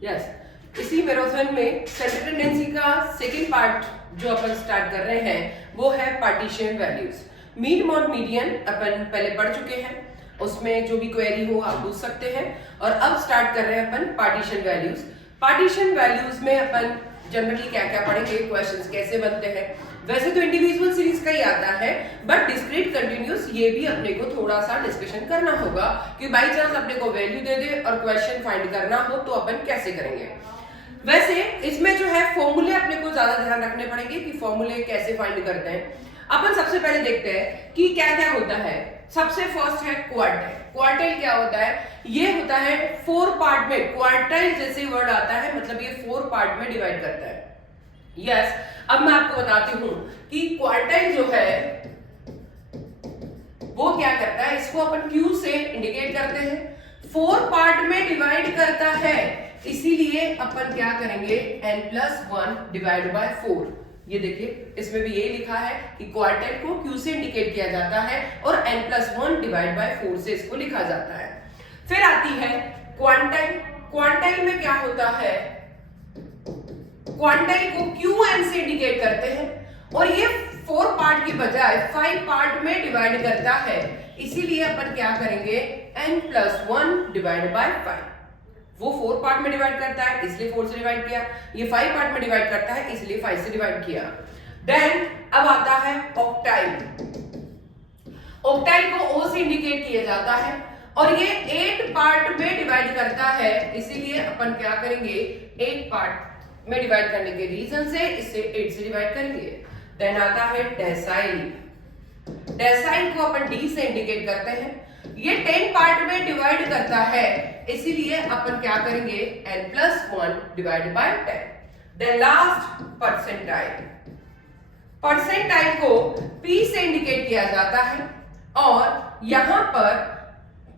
Yes, इसी marathon में central tendency का सेकेंड पार्ट जो अपन स्टार्ट कर रहे हैं वो है partition values. Mean mode median अपन पहले पढ़ चुके हैं, उसमें जो भी क्वेरी हो आप पूछ सकते हैं। और अब स्टार्ट कर रहे हैं अपन पार्टीशन वैल्यूज। पार्टीशन वैल्यूज में अपन जनरली क्या क्या पढ़ेंगे, क्वेश्चंस कैसे बनते हैं। वैसे तो इंडिविजुअल सीरीज का ही आता है, बट डिस्क्रीट कंटिन्यूस ये भी अपने को थोड़ा सा डिस्कशन करना होगा कि बाई चांस अपने को वैल्यू दे दे और क्वेश्चन फाइंड करना हो तो अपन कैसे करेंगे। वैसे इसमें जो है फॉर्मूले अपने को ज्यादा ध्यान रखने पड़ेंगे कि फॉर्मूले कैसे फाइंड करते हैं। अपन सबसे पहले देखते हैं कि क्या क्या होता है। सबसे फर्स्ट है क्वार्टाइल। क्वार्टाइल क्या होता है? ये होता है 4 पार्ट में। क्वार्टाइल जैसे वर्ड आता है मतलब ये 4 पार्ट में डिवाइड करता है। यस, अब मैं आपको बताती हूं कि क्वार्टाइल जो है वो क्या करता है, इसको अपन Q से इंडिकेट करते हैं। 4 पार्ट में डिवाइड करता है, इसीलिए अपन क्या करेंगे, n+1 डिवाइड बाय 4। ये देखिए इसमें भी यही लिखा है कि क्वार्टाइल को Q से इंडिकेट किया जाता है और n+1 डिवाइड बाय 4 से इसको लिखा जाता है। फिर आती है क्वांटाइल। क्वांटाइल में क्या होता है, क्वांटाइल को Qn से इंडिकेट करते हैं और ये 4 पार्ट की बजाय 5 पार्ट में डिवाइड करता है, इसीलिए अपन क्या करेंगे, n+1 डिवाइड बाय 5। वो 4 पार्ट में डिवाइड करता है इसलिए 4 से डिवाइड किया, ये 5 पार्ट में डिवाइड करता है इसलिए 5 से डिवाइड किया। देन अब आता है ऑक्टाइल। ऑक्टाइल को O से इंडिकेट किया जाता है और ये 8 पार्ट में डिवाइड करता है, इसीलिए अपन क्या करेंगे, 8 पार्ट में डिवाइड करने के रीजन से इसे 8 से डिवाइड करेंगे। देन आता है डेसाइल। डेसाइल को अपन D से इंडिकेट करते हैं, ये 10 पार्ट में डिवाइड करता है, इसीलिए अपन क्या करेंगे, n+1 divide by 10। Then last percentile. Percentile को P से इंडिकेट किया जाता है और यहां पर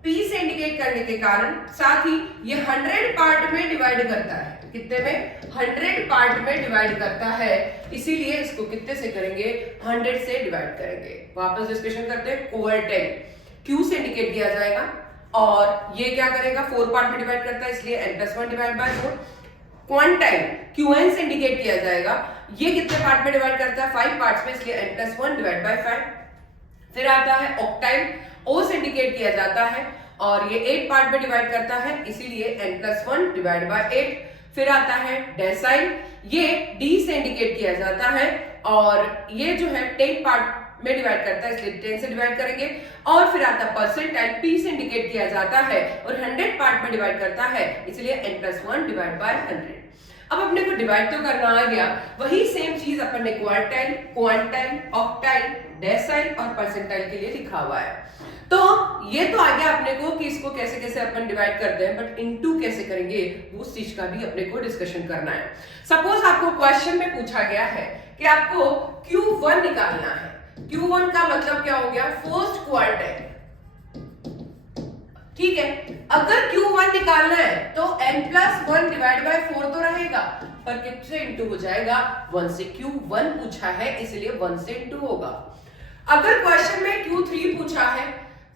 P से इंडिकेट करने के कारण साथ ही ये 100 पार्ट में डिवाइड करता है। कितने में, 100 पार्ट में डिवाइड करता है, इसीलिए इसको कितने से करेंगे, 100 से डिवाइड करेंगे। वापस डिस्कशन करते हैं। क्वार्टाइल Q से इंडिकेट किया जाएगा और ये क्या करेगा, 4 पार्ट में डिवाइड करता है इसलिए n+1 divide by 4। Quantile Qn से इंडिकेट किया जाएगा, ये कितने पार्ट में डिवाइड करता है, 5 पार्ट्स में, इसलिए n+1 डिवाइड बाय 5। फिर आता है ऑक्टाइल, O से इंडिकेट किया जाता है और ये 8 पार्ट में डिवाइड करता है, इसीलिए n+1 डिवाइड बाय 8। फिर आता है डेसाइल, ये D से इंडिकेट किया जाता है और ये जो है 10 पार्ट में डिवाइड करता है इसलिए 10 से डिवाइड करेंगे। और फिर आता है परसेंटाइल, P से इंडिकेट किया जाता है और 100 पार्ट में डिवाइड करता है, इसलिए n+1 डिवाइड बाय 100। अब अपने को डिवाइड तो करना आ गया, वही सेम चीज अपन ने क्वार्टाइल, क्वांटाइल, ऑक्टाइल, डेसाइल और परसेंटाइल के लिए लिखा हुआ है। तो ये तो आ गया अपने को कि इसको कैसे कैसे अपन डिवाइड करते हैं, बट इनटू कैसे करेंगे वो चीज का भी अपने को डिस्कशन करना है। सपोज आपको क्वेश्चन में पूछा गया है कि आपको Q1 निकालना है। Q1 का मतलब क्या हो गया, फर्स्ट क्वार्टाइल। ठीक है, अगर Q1 निकालना है तो n+1 डिवाइड बाय 4 तो रहेगा, पर कितने इंटू हो जाएगा, 1 से। Q1 पूछा है इसलिए 1 से इंटू होगा। अगर क्वेश्चन में Q3 पूछा है,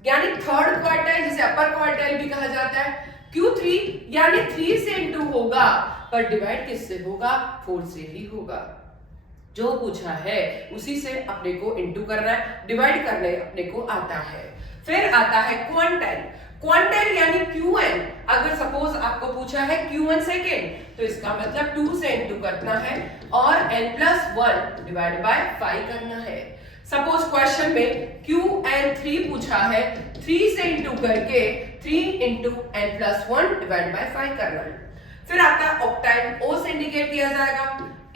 यानी थर्ड क्वार्टाइल जिसे अपर क्वार्टाइल भी कहा जाता है, Q3 यानी 3 से इंटू होगा, पर डिवाइड किससे होगा, 4 से ही होगा। जो पूछा है उसी से अपने को इंटू करना है, डिवाइड करने अपने को आता है। फिर आता है क्वांटाइल। क्वांटाइल यानी Qn, अगर सपोज आपको पूछा है Q1 सेकेंड तो इसका मतलब 2 से इंटू करना है और n+1 डिवाइड बाय 5 करना है। सपोज क्वेश्चन में Qn3 पूछा है, 3 से इंटू करके 3 इंटू n+1 डिवाइड बाय 5 करना है। फिर आता है ऑक्टाइल, O से इंडिकेट किया जाएगा,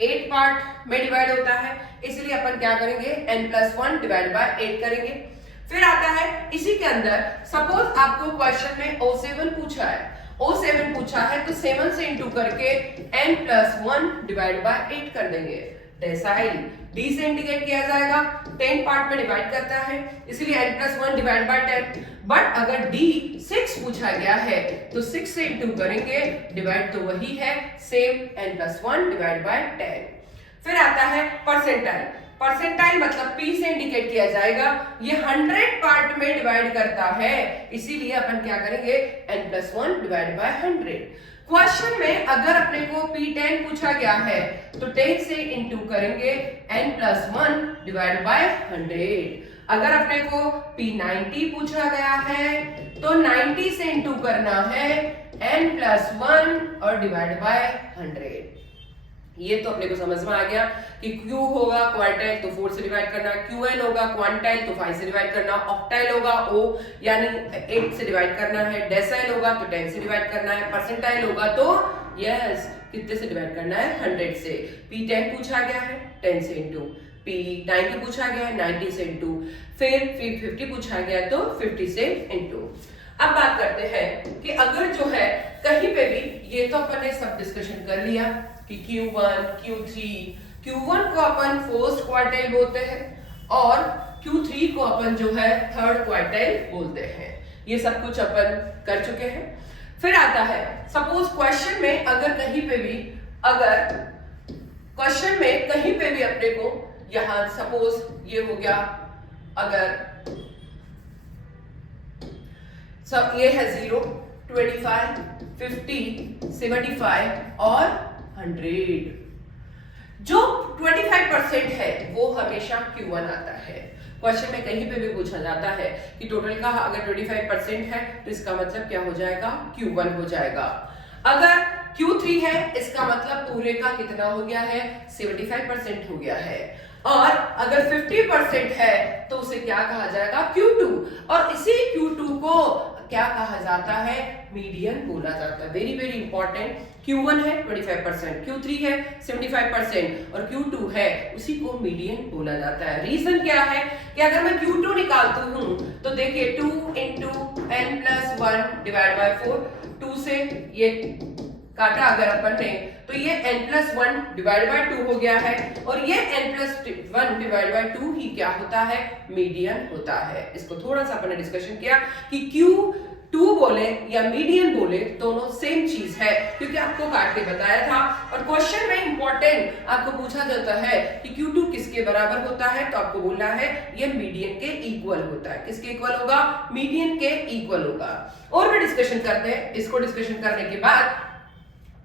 8 पार्ट में डिवाइड होता है, इसलिए अपन क्या करेंगे, n+1 डिवाइड बाय 8 करेंगे। फिर आता है इसी के अंदर, सपोज आपको क्वेश्चन में O7 पूछा है, O7 पूछा है तो 7 से इंटू करके n+1 डिवाइड बाय 8 कर देंगे। डेसाइल, D से इंडिकेट किया जाएगा, 10 पार्ट में डिवाइड करता है, इसलिए n+1 डिवाइड बाय 10। बट अगर D 6 पूछा गया है तो 6 से इंटू करेंगे, डिवाइड तो वही है सेम, n+1 डिवाइड बाय 10। फिर आता है परसेंटाइल। परसेंटाइल मतलब P से इंडिकेट किया जाएगा, ये 100 पार्ट में डिवाइड करता है, इसीलिए अपन क्या करेंगे, n+1 डिवाइड बाय 100। क्वेश्चन में अगर अपने को P10 पूछा गया है तो 10 से इंटू करेंगे n+1 डिवाइड बाय 100। अगर अपने को P90 पूछा गया है तो 90 से इंटू करना है n+1 और डिवाइड बाय 100। ये तो अपने को समझ में आ गया कि Q होगा क्वार्टाइल तो 4 से डिवाइड करना, Qn होगा क्वांटाइल तो 5 से डिवाइड करना, ऑक्टाइल होगा O यानी 8 से डिवाइड करना है, डेसाइल होगा तो 10 से डिवाइड करना है, परसेंटाइल होगा तो यस कितने से डिवाइड करना है 100 से। P10 पूछा गया है 10 से इंटू, P90 पूछा गया है 90 से इंटू, फिर P50 पूछा गया तो 50 से इंटू। अब बात करते हैं कि अगर जो है कहीं पे भी, ये तो अपन ने सब डिस्कशन कर लिया कि Q1, Q3, Q1 को अपन फर्स्ट क्वार्टाइल बोलते हैं और Q3 को अपन जो है थर्ड क्वार्टाइल बोलते हैं। ये सब कुछ अपन कर चुके हैं। फिर आता है सपोज क्वेश्चन में अगर कहीं पे भी, अगर क्वेश्चन में कहीं पे भी अपने को यहां सपोज ये हो गया, अगर सब ये है 0, 25, 50, 75 और 100। जो 25% है वो हमेशा Q1 आता है। क्वेश्चन में कहीं पे भी पूछा जाता है कि टोटल का अगर 25% है तो इसका मतलब क्या हो जाएगा, Q1 हो जाएगा। अगर Q3 है इसका मतलब पूरे का कितना हो गया है, 75% हो गया है। और अगर 50% है तो उसे क्या कहा जाएगा, Q2। और इसी Q2 को क्या कहा जाता है, मीडियन बोला जाता है। Very very important. Q1 है 25%, Q3 है 75% और Q2 है, उसी को मीडियन बोला जाता है। रीजन क्या है कि अगर मैं Q2 निकालती हूं तो देखिए 2 इंटू n+1 डिवाइड बाय 4, 2 से ये काटा अगर अपन ने तो ये n+1 डिवाइड बाय 2 हो गया है और ये n+1 डिवाइड बाय 2 ही क्या होता है, मीडियन होता है। इसको थोड़ा सा अपन ने डिस्कशन किया कि Q2 बोले या मीडियन बोले दोनों सेम चीज है, क्योंकि आपको काट के बताया था। और क्वेश्चन में इंपॉर्टेंट आपको पूछा जाता है कि Q2 किसके बराबर होता है, तो आपको बोलना है ये मीडियन के इक्वल होता है। किसके इक्वल होगा, मीडियन के इक्वल होगा। और भी डिस्कशन करते हैं। इसको डिस्कशन करने के बाद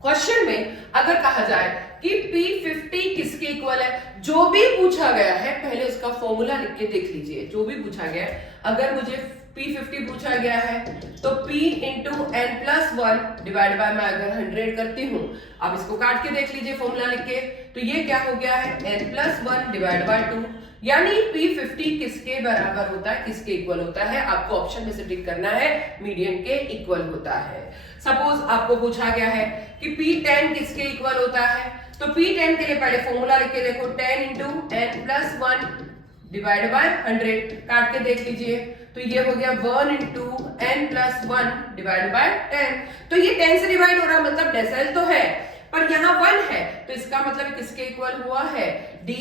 क्वेश्चन में अगर कहा जाए कि P50 किसके इक्वल है, जो भी पूछा गया है पहले उसका फॉर्मूला लिख के देख लीजिए। जो भी पूछा गया है, अगर मुझे P50 पूछा गया है तो P into n+1 divide bye मैं अगर 100 करती हूँ, अब इसको काट के देख लीजिए फॉर्मूला लिख के, तो ये क्या हो गया है n+1 डिवाइड बाय 2, यानी P50 किसके बराबर होता है, किसके इक्वल होता है। आपको ऑप्शन में से टिक करना है, मीडियन के इक्वल होता है। सपोज आपको पूछा गया है कि P10 किसके इक्वल होता है, तो P10 के लिए पहले फॉर्मूला लिख के देखो, 10 इंटू n+1 डिवाइड बाय 100, काट के देख लीजिए तो ये हो गया 1 इंटू n+1 डिवाइड बाय 10। तो ये 10 से डिवाइड हो रहा, मतलब डेसिमल तो है पर यहाँ 1 है, तो इसका मतलब किसके इक्वल हुआ है, D।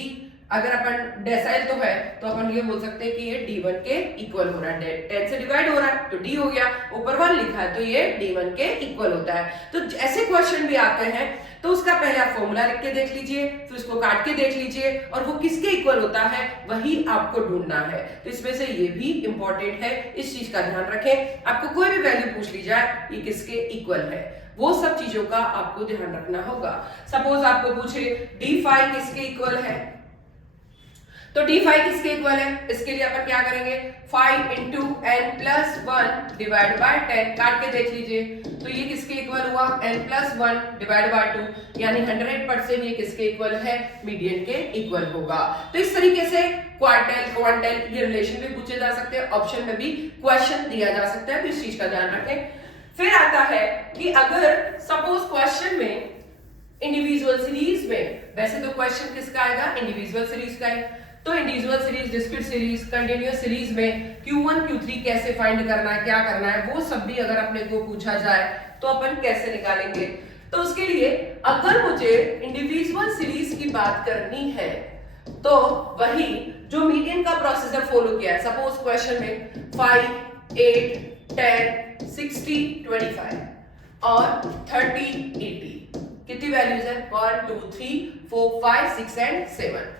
अगर अपन डेसाइल तो है तो अपन ये बोल सकते हैं कि ये D1 के इक्वल हो रहा है। 10 से डिवाइड हो रहा है तो D हो गया, ऊपर 1 लिखा है तो ये D1 के इक्वल होता है। तो ऐसे क्वेश्चन भी आते हैं तो उसका पहले आप फॉर्मूला लिख के देख लीजिए, फिर उसको काट के देख लीजिए और वो किसके इक्वल होता है वही आपको ढूंढना है। तो इसमें से ये भी इंपॉर्टेंट है, इस चीज का ध्यान रखें। आपको कोई भी वैल्यू पूछ ली जाए ये किसके इक्वल है, वो सब चीजों का आपको ध्यान रखना होगा। सपोज आपको पूछे D5 किसके इक्वल है, तो D5 किसके इक्वल है, इसके लिए अपन क्या करेंगे, 5 इंटू n+1 डिवाइड बाय 10, काट के देख लीजिए तो ये किसके इक्वल हुआ, n+1 डिवाइड बाय 2, यानी 100% ये किसके इक्वल है, मीडियन के इक्वल होगा। तो इस तरीके से क्वार्टाइल क्वांटाइल ये रिलेशन भी पूछे जा सकते हैं, ऑप्शन में भी क्वेश्चन दिया जा सकता है, तो इस चीज का ध्यान रखें। फिर आता है कि अगर सपोज क्वेश्चन में इंडिविजुअल सीरीज में, वैसे तो क्वेश्चन किसका आएगा, इंडिविजुअल सीरीज का है, तो individual series, discrete series, continuous series में Q1 Q3 कैसे फाइंड करना है, क्या करना है, वो सब भी अगर अपने को पूछा जाए तो अपन कैसे निकालेंगे। तो उसके लिए अगर मुझे इंडिविजुअल सीरीज की बात करनी है तो वही जो मीडियन का प्रोसीजर फॉलो किया है। सपोज क्वेश्चन में 5, 8, 10, 60, 25 और 30, 80 कितनी वैल्यूज है, 1, 2, 3, 4, 5, 6 एंड 7।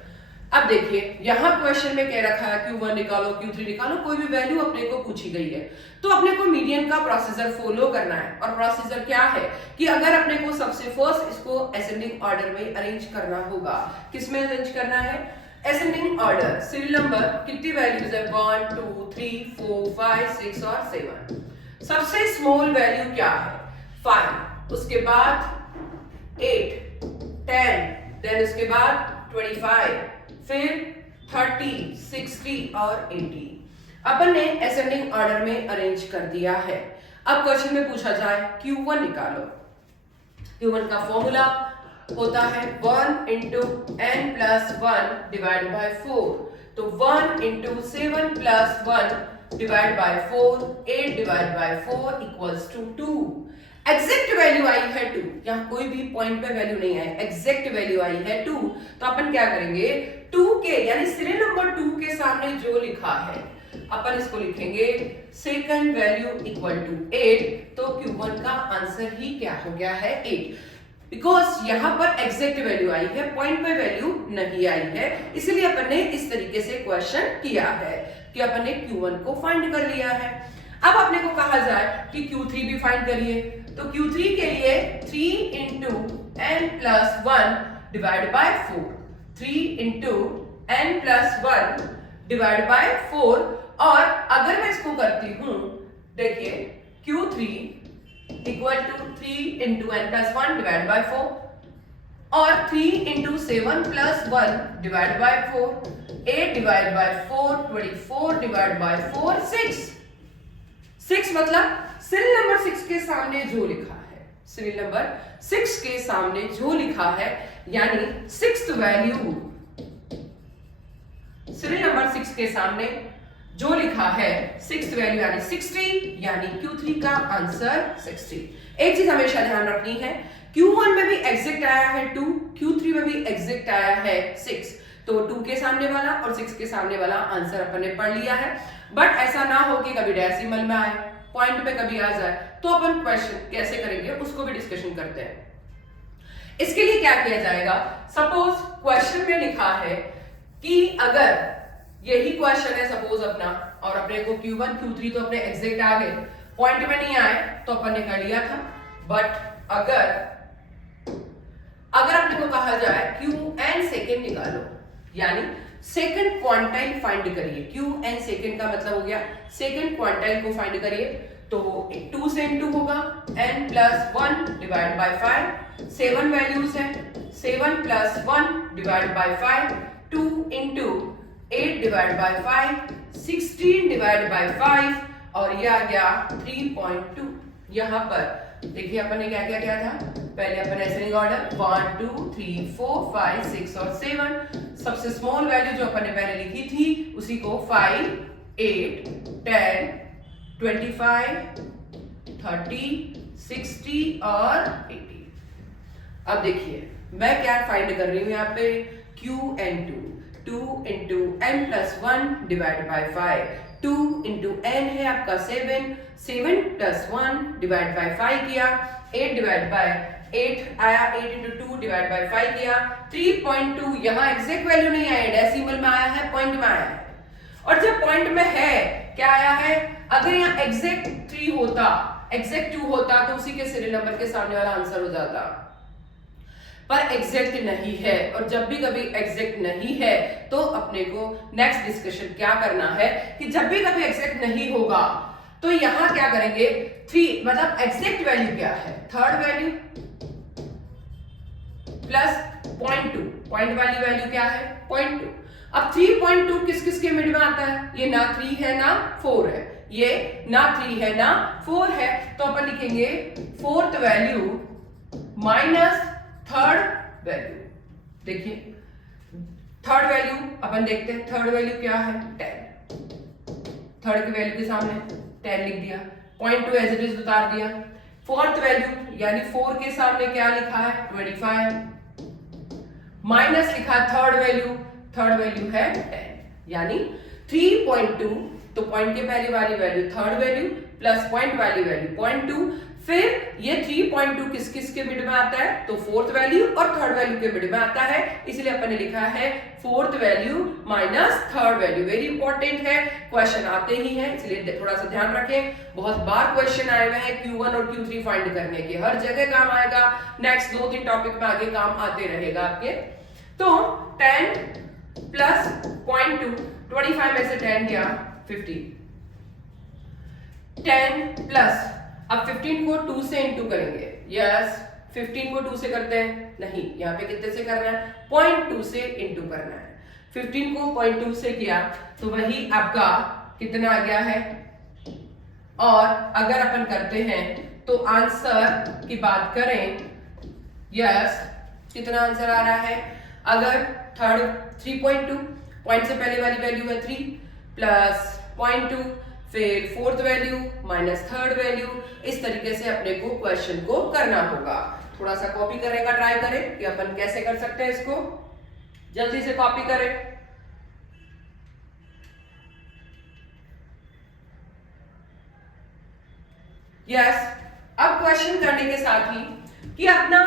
अब देखिए यहां क्वेश्चन में कह रखा है Q1 निकालो, Q3 निकालो, कोई भी वैल्यू अपने को पूछी गई है तो अपने को मीडियन का प्रोसीजर फॉलो करना है। और प्रोसीजर क्या है कि अगर अपने को सबसे फर्स्ट इसको असेंडिंग ऑर्डर में अरेंज करना होगा। किस में अरेंज करना है? Ascending order. सीरियल नंबर कितनी वैल्यूज है? 1 2 3 4 5 6 और 7। सबसे स्मॉल वैल्यू क्या है? 5, उसके बाद 8 10, देन उसके बाद 25, फिर 30 60 और 80। अपन ने असेंडिंग ऑर्डर में अरेंज कर दिया है। अब क्वेश्चन में पूछा जाए Q1 निकालो। Q1 का फॉर्मूला होता है 1 into n plus 1 divide by 4। तो 1 into 7 plus 1 divide by 4, 8 divide by 4 equals to 2। Exact value आई है 2, यहाँ कोई भी पॉइंट पे वैल्यू नहीं है, एग्जैक्ट वैल्यू आई है 2। तो अपन क्या करेंगे? 2 के यानी सीरियल नंबर 2 के सामने जो लिखा है अपन इसको लिखेंगे सेकंड वैल्यू इक्वल टू 8। तो Q1 का आंसर ही क्या हो गया है? 8, बिकॉज यहां पर एग्जैक्ट वैल्यू आई है, पॉइंट पे वैल्यू नहीं आई है, इसलिए अपन ने इस तरीके से क्वेश्चन किया है कि अपन ने Q1 को फाइंड कर लिया है। अब अपने को कहा जाए कि Q3 भी फाइंड करिए। तो Q3 के लिए 3 into n plus 1 divide by 4, 3 into n plus 1 divide by 4। और अगर मैं इसको करती हूं, देखिए Q3 equal to 3 into n plus 1 divide by 4 और 3 into 7 plus 1 divide by 4, 8 divide by 4, 24 divide by 4, 6 मतलब सीरियल नंबर 6 के सामने जो लिखा है, सीरियल नंबर 6 के सामने जो लिखा है यानी सिक्स्थ वैल्यू, सीरियल नंबर 6 के सामने जो लिखा है सिक्स्थ वैल्यू यानी 60, यानी Q3 का आंसर 60। एक चीज हमेशा ध्यान रखनी है, Q1 में भी एग्जैक्ट आया है 2, Q3 में भी एग्जैक्ट आया है 6। तो 2 के सामने वाला और 6 के सामने वाला आंसर अपन ने पढ़ लिया है। बट ऐसा ना हो कि कभी डेसिमल में आए, पॉइंट पे कभी आ जाए, तो अपन क्वेश्चन कैसे करेंगे उसको भी डिस्कशन करते हैं। इसके लिए क्या किया जाएगा? सपोज क्वेश्चन में लिखा है कि अगर यही क्वेश्चन है सपोज अपना, और अपने को Q1 Q3 तो अपने एग्जैक्ट आ गए, पॉइंट में नहीं आए तो अपन ने कर लिया था। बट अगर अपने को कहा जाए Qn सेकेंड निकालो, यानी सेकंड क्वांटाइल फाइंड करिए। Qn सेकंड का मतलब हो गया सेकंड क्वांटाइल को फाइंड करिए। तो 2 से इंटू होगा n plus 1 divide bye 5, 7 values है, 7 plus 1 divide bye 5, 2 into 8 divide bye 5, 16 divide by 5 और ये आ गया 3.2। यहां पर देखिए अपन ने क्या क्या किया था, पहले अपन असेंडिंग ऑर्डर 1 2 3 4 5 6 और 7, सबसे स्मॉल वैल्यू जो अपन ने पहले लिखी थी उसी को 5 8 10 25 30 60 और 80। अब देखिए मैं क्या फाइंड कर रही हूं यहाँ पे, Qn2 2 into n plus 1 divide bye 5, 2 into n है आपका 7, 7 प्लस 1 डिवाइड बाय 5 किया, 8 डिवाइड बाय 8 आया, 8 इंटू 2 डिवाइड बाय 5 किया, 3.2। यहाँ एग्जैक्ट वैल्यू नहीं आया, डेसिमल में आया है, पॉइंट में आया है। और जब पॉइंट में है क्या आया है, अगर यहाँ एग्जैक्ट 3 होता, एग्जैक्ट 2 होता तो उसी के सीरियल नंबर के सामने वाला आंसर हो जाता, पर एग्जैक्ट नहीं है। और जब भी कभी एग्जैक्ट नहीं है तो अपने को नेक्स्ट डिस्कशन क्या करना है कि जब भी कभी एग्जैक्ट नहीं होगा तो यहां क्या करेंगे, 3 मतलब एग्जैक्ट वैल्यू क्या है, थर्ड वैल्यू प्लस 0.2, पॉइंट वाली वैल्यू क्या है 0.2। अब 3.2 किस किस के मिड में आता है, ये ना 3 है ना 4 है, ये ना 3 है ना 4 है, तो अपन लिखेंगे fourth value minus third value. देखिए थर्ड वैल्यू अपन देखते हैं, थर्ड वैल्यू क्या है 10, थर्ड की वैल्यू के सामने 10 लिख दिया, 0.2 एज इट इज उतार दिया। फोर्थ वैल्यू यानी 4 के सामने क्या लिखा है 25, माइनस लिखा थर्ड वैल्यू है 10, यानी 3.2। तो पॉइंट के पहले वाली value third value plus point वाली वैल्यू 0.2, फिर ये 3.2 किस किस के मिड में आता है, तो फोर्थ वैल्यू और थर्ड वैल्यू के मिड में आता है, इसलिए अपन ने लिखा है fourth value minus third value. Very important है, क्वेश्चन आते ही हैं, इसलिए थोड़ा सा ध्यान रखें। बहुत बार क्वेश्चन आए हुए हैं Q1 और Q3 फाइंड करने के, हर जगह काम आएगा, नेक्स्ट 2-3 टॉपिक में आगे काम आते रहेगा आपके। तो 10 प्लस 0.2, 25 में से 10 गया 15, 10 प्लस, अब 15 को 2 से इंटू करेंगे, यस 15 को 2 से करते हैं, नहीं यहाँ पे कितने से करना है, 0.2 से इंटू करना है। 15 को 0.2 से किया तो वही आपका कितना आ गया है, और अगर अपन करते हैं तो आंसर की बात करें, यस कितना आंसर आ रहा है, अगर थर्ड 3.2, पॉइंट से पहले वाली वैल्यू है 3 प्लस 0.2, फिर fourth value minus third value, इस तरीके से अपने को क्वेश्चन को करना होगा। थोड़ा सा कॉपी करने का ट्राई करें कि अपन कैसे कर सकते हैं इसको, जल्दी से कॉपी करें। यस अब क्वेश्चन करने के साथ ही कि अपना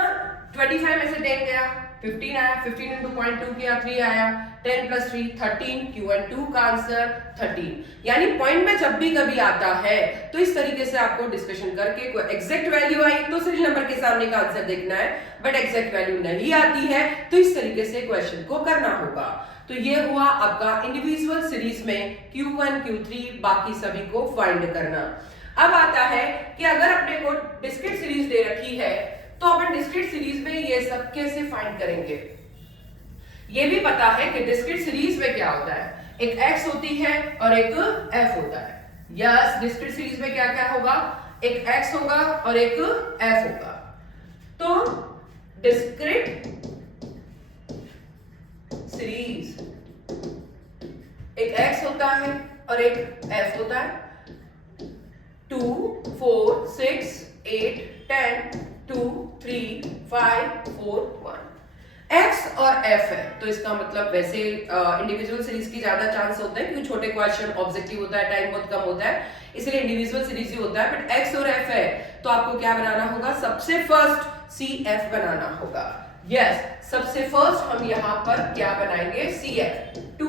25 में से 10 गया, 15 आया, 15 इंटू 0.2 किया 3 आया, 10 प्लस 3 13, Q1 का आंसर 13। यानी पॉइंट में जब भी कभी आता है तो इस तरीके से आपको डिस्कशन करके कोई एग्जैक्ट वैल्यू आई तो सीरियल नंबर के सामने का आंसर देखना है, बट एग्जैक्ट वैल्यू नहीं आती है तो इस तरीके से क्वेश्चन को करना होगा। तो ये हुआ आपका इंडिविजुअल सीरीज में Q1 Q3 बाकी सभी को फाइंड करना। अब आता है कि अगर अपने को डिस्क्रीट सीरीज दे रखी है तो अपन डिस्क्रीट सीरीज में ये सब कैसे फाइंड करेंगे। ये भी पता है कि डिस्क्रीट सीरीज में क्या होता है, एक x होती है और एक f होता है। यस डिस्क्रीट सीरीज में क्या क्या होगा, एक x होगा और एक f होगा। तो डिस्क्रीट सीरीज एक x होता है और एक f होता है। 2 4 6 8 10 2 3 5 4 1 x और f है, तो इसका मतलब वैसे इंडिविजुअल सीरीज की ज्यादा चांस होता है क्योंकि छोटे क्वेश्चन ऑब्जेक्टिव होता है, टाइम बहुत कम होता है, इसलिए इंडिविजुअल सीरीज ही होता है। बट x और f है तो आपको क्या बनाना होगा, सबसे फर्स्ट CF बनाना होगा। यस सबसे फर्स्ट हम यहाँ पर क्या बनाएंगे, CF। 2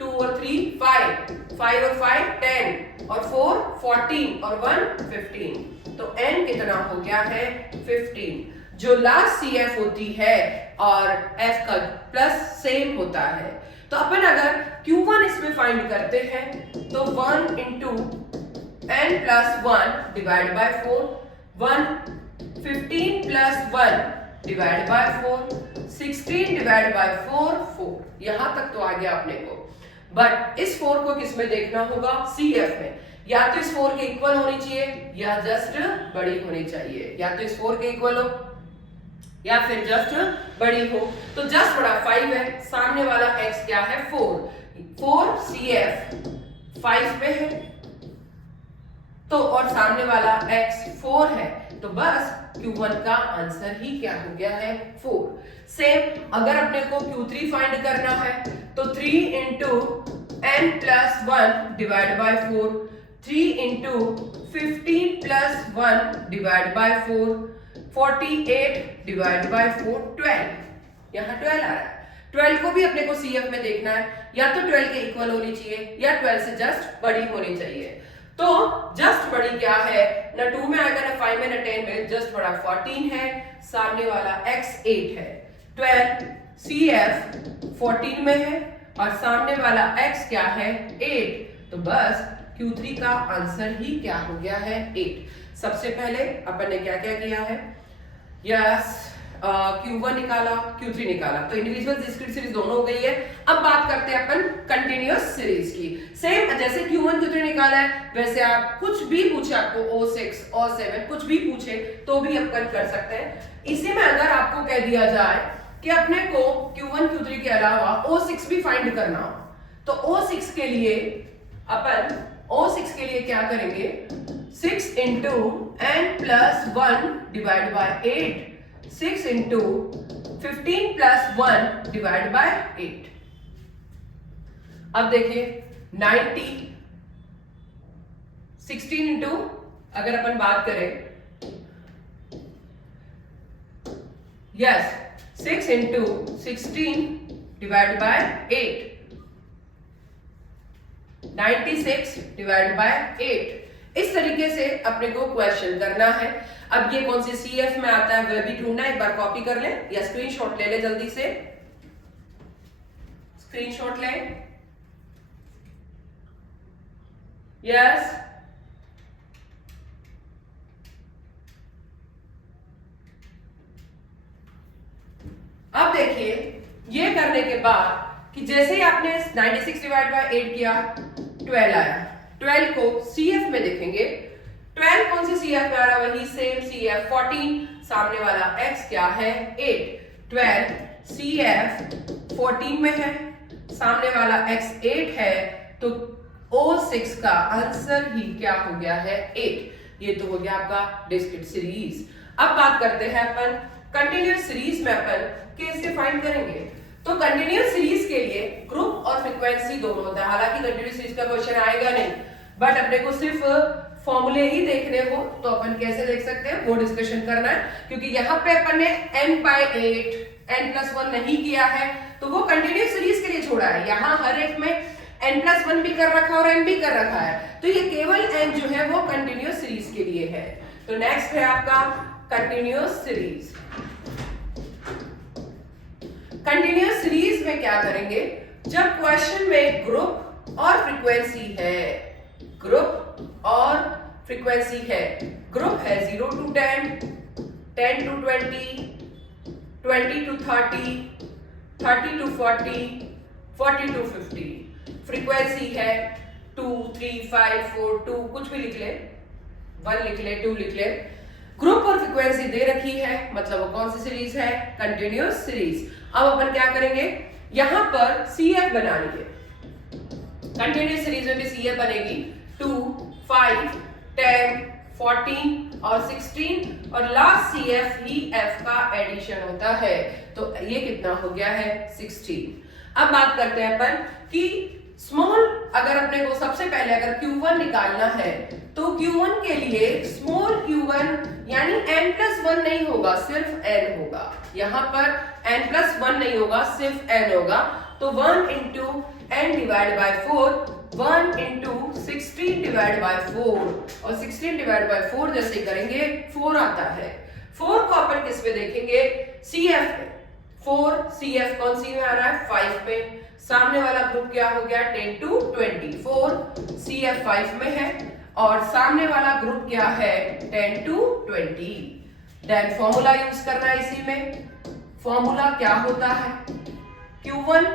2 और 3 5 5 और 5 10 और 4 14 और 1 15, तो n कितना हो गया है 15। जो लास्ट CF होती है और F का प्लस सेम होता है, तो अपन अगर Q1 इसमें फाइंड करते हैं तो 1 into n plus 1 divide by 4, 1 15 plus 1 divide by 4, 16 divide by 4 4, यहां तक तो आ गया अपने को। बट इस 4 को किस में देखना होगा, CF में। या तो इस 4 के इक्वल होनी चाहिए या जस्ट बड़ी होनी चाहिए, या तो इस 4 के इक्वल हो या फिर जस्ट बड़ी हो। तो जस्ट बड़ा 5 है, सामने वाला x क्या है 4 CF 5 पे है तो, और सामने वाला x 4 है, तो बस Q1 का आंसर ही क्या हो गया है 4। सेम अगर अपने को Q3 फाइंड करना है तो 3 into n plus 1 divide by 4, 3 into 15 plus 1 divide by 4, 48 divide by 4 12, यहाँ 12 आ रहा है। 12 को भी अपने को CF में देखना है, या तो 12 के इक्वल होनी चाहिए या 12 से जस्ट बड़ी होनी चाहिए। तो जस्ट बड़ी क्या है, ना 2 में आएगा ना 5 में ना 10 में, जस्ट बड़ा 14 है, सामने वाला x 8 है। 12 CF 14 में है और सामने वाला x क्या है 8, तो बस Q3 का आंसर ही क्या हो गया है 8। सबसे पहले अपन ने क्या क्या किया है, यस Q1 निकाला, Q3 निकाला, तो इंडिविजुअल डिस्क्रीट सीरीज दोनों हो गई है। अब बात करते हैं अपन कंटिन्यूअस सीरीज की। सेम जैसे Q1 Q3 निकाला है वैसे आप कुछ भी पूछे, आपको O6 O7 कुछ भी पूछे तो भी अपन कर सकते हैं। इसी में अगर आपको कह दिया जाए कि अपने को Q1 Q3 के अलावा O6 भी फाइंड करना हो, तो O6 के लिए क्या करेंगे, 6 into n plus 1 divide bye 8, 6 into 15 plus 1 divide bye 8। अब देखिए 90, 16 इंटू, अगर अपन बात करें yes 6 into 16 divide by 8, 96 divide by 8। इस तरीके से अपने को क्वेश्चन करना है। अब ये कौन सी सीएफ में आता है वह भी ढूंढना, एक बार कॉपी कर ले या स्क्रीनशॉट ले ले, जल्दी से स्क्रीनशॉट ले। यस अब देखिए ये करने के बाद कि जैसे ही आपने 96 डिवाइड बाय 8 किया 12 आया, 12 को सीएफ में देखेंगे, 12 कौन सी सीएफ में आ रहा है, वही सेम सीएफ 14, सामने वाला x क्या है 8, 12 सीएफ 14 में है, सामने वाला x 8 है, तो O6 का आंसर ही क्या हो गया है 8। ये तो हो गया आपका डिस्क्रीट सीरीज। अब बात करते हैं अपन कंटिन्यूअस सीरीज में अपन कैसे फाइंड करेंगे। तो कंटिन्यूअस सीरीज के लिए ग्रुप और फ्रीक्वेंसी दोनों होता है। हालांकि कंटिन्यूअस सीरीज का क्वेश्चन आएगा नहीं, बट अपने को सिर्फ फॉर्मूले ही देखने हो तो अपन कैसे देख सकते हैं वो डिस्कशन करना है, क्योंकि यहाँ पे अपन ने n/8 n+1 नहीं किया है तो वो कंटिन्यूअस सीरीज के लिए छोड़ा है। यहाँ हर एक में n+1 भी कर रखा है और n भी कर रखा है, तो ये केवल n जो है वो कंटिन्यूअस सीरीज के लिए है। तो नेक्स्ट है आपका कंटिन्यूअस सीरीज। कंटिन्यूअस सीरीज में क्या करेंगे, जब क्वेश्चन में ग्रुप और फ्रीक्वेंसी है, ग्रुप और फ्रीक्वेंसी है, ग्रुप है 0 to 10, 10 to 20, 20 to 30, 30 to 40, 40 to 50, frequency है 2, 3, 5, 4, 2 कुछ भी लिख ले, 1 लिख ले, 2 लिख ले। ग्रुप और फ्रीक्वेंसी दे रखी है, मतलब वो कौन सी सीरीज है, कंटिन्यूअस सीरीज। अब अपन क्या करेंगे, यहां पर सीएफ बनानी है। कंटिन्यूअस सीरीज में भी सीएफ बनेगी 2, 5, 10, 14 और 16 और लास्ट सीएफ ही एफ का एडिशन होता है, तो ये कितना हो गया है 16। अब बात करते हैं अपन कि स्मॉल, अगर अपने को सबसे पहले अगर Q1 निकालना है तो Q1 के लिए स्मॉल Q1 यानी n+1 नहीं होगा, सिर्फ n होगा। यहां पर n+1 नहीं होगा, सिर्फ n होगा, तो 1 into n divide by 4, 1 into 16 divide by 4 और 16 डिवाइड बाय 4 जैसे करेंगे 4 आता है। 4 को अपन किस पे देखेंगे, CF पे। 4 CF कौन सी में आ रहा है 5 पे, सामने वाला ग्रुप क्या हो गया 10 to 20, 4 CF 5 में है और सामने वाला ग्रुप क्या है 10 to 20। देन फॉर्मूला यूज करना है इसी में। फॉर्मूला क्या होता है, Q1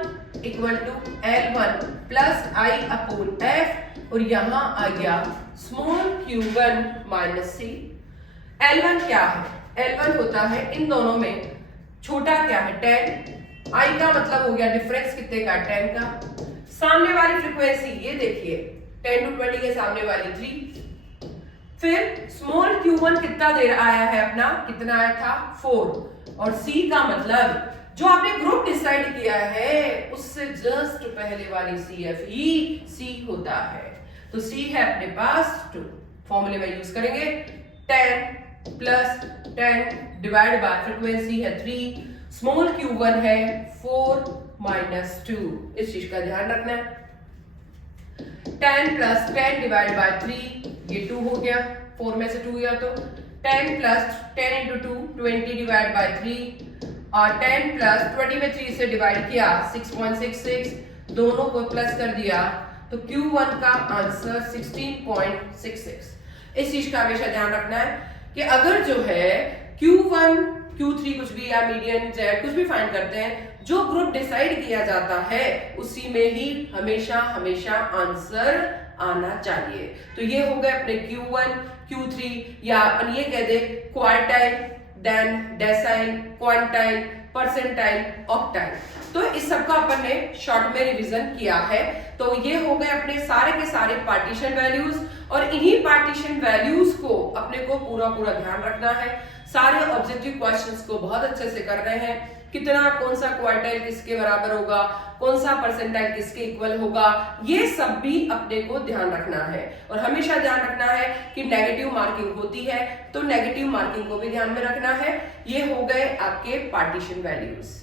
equal to L1 plus I upon F और यहां आ गया small Q1 minus C। L1 क्या है, L1 होता है इन दोनों में छोटा क्या है 10, I का मतलब हो गया डिफरेंस कितने का 10 का। सामने वाली फ्रीक्वेंसी ये देखिए 10 to 20 के सामने वाली 3, फिर स्मॉल Q1 कितना दे आया है अपना, कितना आया था 4 और C का मतलब जो आपने ग्रुप डिसाइड किया है उससे जस्ट पहले वाली CF ही C होता है, तो C है अपने पास 2। फॉर्मूले में यूज करेंगे 10 प्लस 10 डिवाइड बाय फ्रीक्वेंसी है 3, स्मॉल Q1 है 4 माइनस 2, इस चीज का ध्यान रखना है। 10 प्लस 10 डिवाइड बाय 3 ये 2 हो गया, 4 में से 2 गया तो 10 प्लस 10 इंटू 2 20 डिवाइड बाय 3 और 10 प्लस 20 में 3 से डिवाइड किया 6.66, दोनों को प्लस कर दिया तो Q1 का आंसर 16.66। इस चीज का हमेशा ध्यान रखना है कि अगर जो है Q1 Q3 कुछ भी या मीडियन Z कुछ भी फाइंड करते हैं, जो ग्रुप डिसाइड किया जाता है उसी में ही हमेशा हमेशा आंसर आना चाहिए। तो ये हो गए अपने Q1 Q3 या अपन ये कह दे quartile, then decile, quantile, percentile, octile. तो इस सब का अपन ने शॉर्ट में रिवीजन किया है। तो ये हो गए अपने सारे के सारे पार्टीशन वैल्यूज और इन्हीं पार्टीशन वैल्यूज को अपने को पूरा ध्यान रखना है। सारे ऑब्जेक्टिव क्वेश्चंस को बहुत अच्छे से कर रहे हैं, कितना, कौन सा क्वार्टाइल किसके बराबर होगा, कौन सा परसेंटाइल किसके इक्वल होगा, ये सब भी अपने को ध्यान रखना है। और हमेशा ध्यान रखना है कि नेगेटिव मार्किंग होती है तो नेगेटिव मार्किंग को भी ध्यान में रखना है। ये हो गए आपके पार्टीशन वैल्यूज।